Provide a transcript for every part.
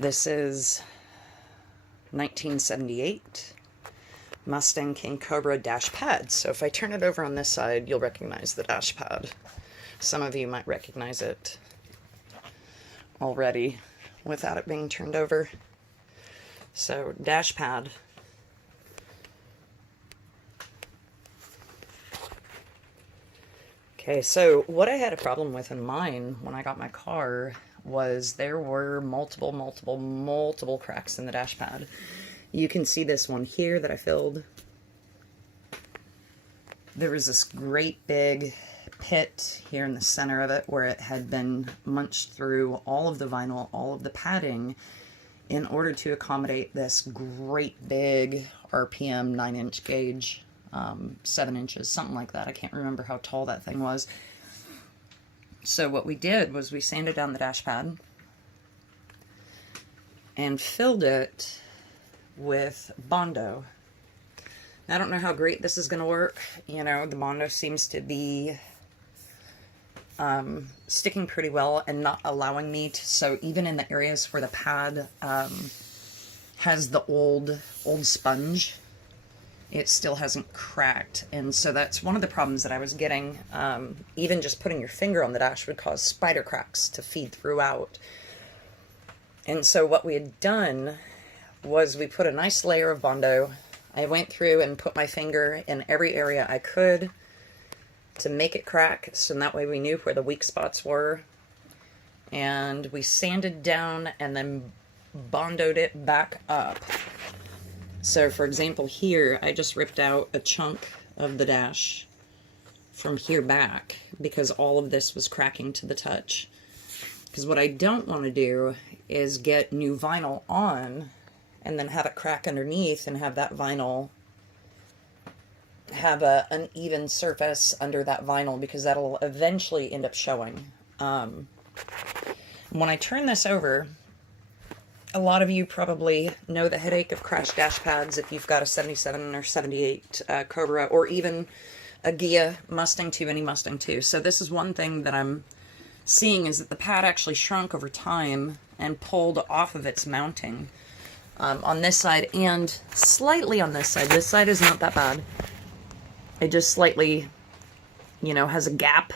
This is 1978 Mustang King Cobra dash pad. So if I turn it over on this side, you'll recognize the dash pad. Some of you might recognize it already without it being turned over. So dash pad. Okay, so what I had a problem with in mine when I got my car was there were multiple cracks in the dash pad. You can see this one here that I filled. There was this great big pit here in the center of it where it had been munched through all of the vinyl, all of the padding, in order to accommodate this great big RPM 9-inch gauge, 7 inches, something like that. I can't remember how tall that thing was. So what we did was we sanded down the dash pad and filled it with Bondo. Now, I don't know how great this is going to work. You know, the Bondo seems to be sticking pretty well and not allowing me to, so even in the areas where the pad has the old sponge, it still hasn't cracked. And so that's one of the problems that I was getting. Even just putting your finger on the dash would cause spider cracks to feed throughout. And so what we had done was we put a nice layer of Bondo. I went through and put my finger in every area I could to make it crack, so that way we knew where the weak spots were. And we sanded down and then Bondoed it back up. So for example here, I just ripped out a chunk of the dash from here back because all of this was cracking to the touch. Because what I don't want to do is get new vinyl on and then have it crack underneath and have that vinyl have an uneven surface under that vinyl, because that'll eventually end up showing. When I turn this over, a lot of you probably know the headache of crash dash pads if you've got a 77 or 78 Cobra, or even a Ghia Mustang 2, any Mustang 2. So this is one thing that I'm seeing, is that the pad actually shrunk over time and pulled off of its mounting on this side and slightly on this side. This side is not that bad. It just slightly, you know, has a gap.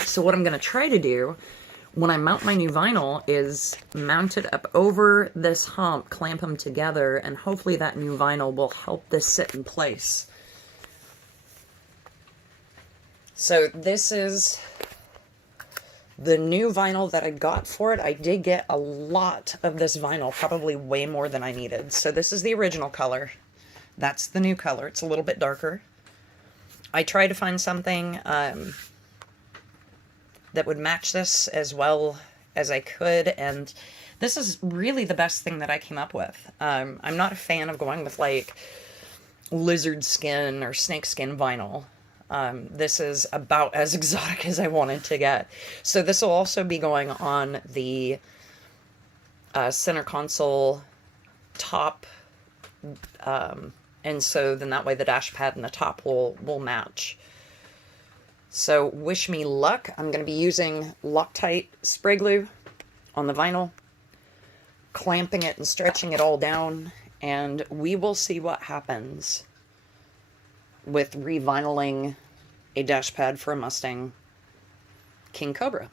So what I'm going to try to do when I mount my new vinyl is mount it up over this hump, clamp them together, and hopefully that new vinyl will help this sit in place. So this is the new vinyl that I got for it. I did get a lot of this vinyl, probably way more than I needed. So this is the original color. That's the new color. It's a little bit darker. I tried to find something that would match this as well as I could, and this is really the best thing that I came up with. I'm not a fan of going with like lizard skin or snake skin vinyl. This is about as exotic as I wanted to get. So this will also be going on the center console top, and so then that way the dash pad and the top will match. So wish me luck. I'm going to be using Loctite spray glue on the vinyl, clamping it and stretching it all down, and we will see what happens with revinyling a dash pad for a Mustang King Cobra.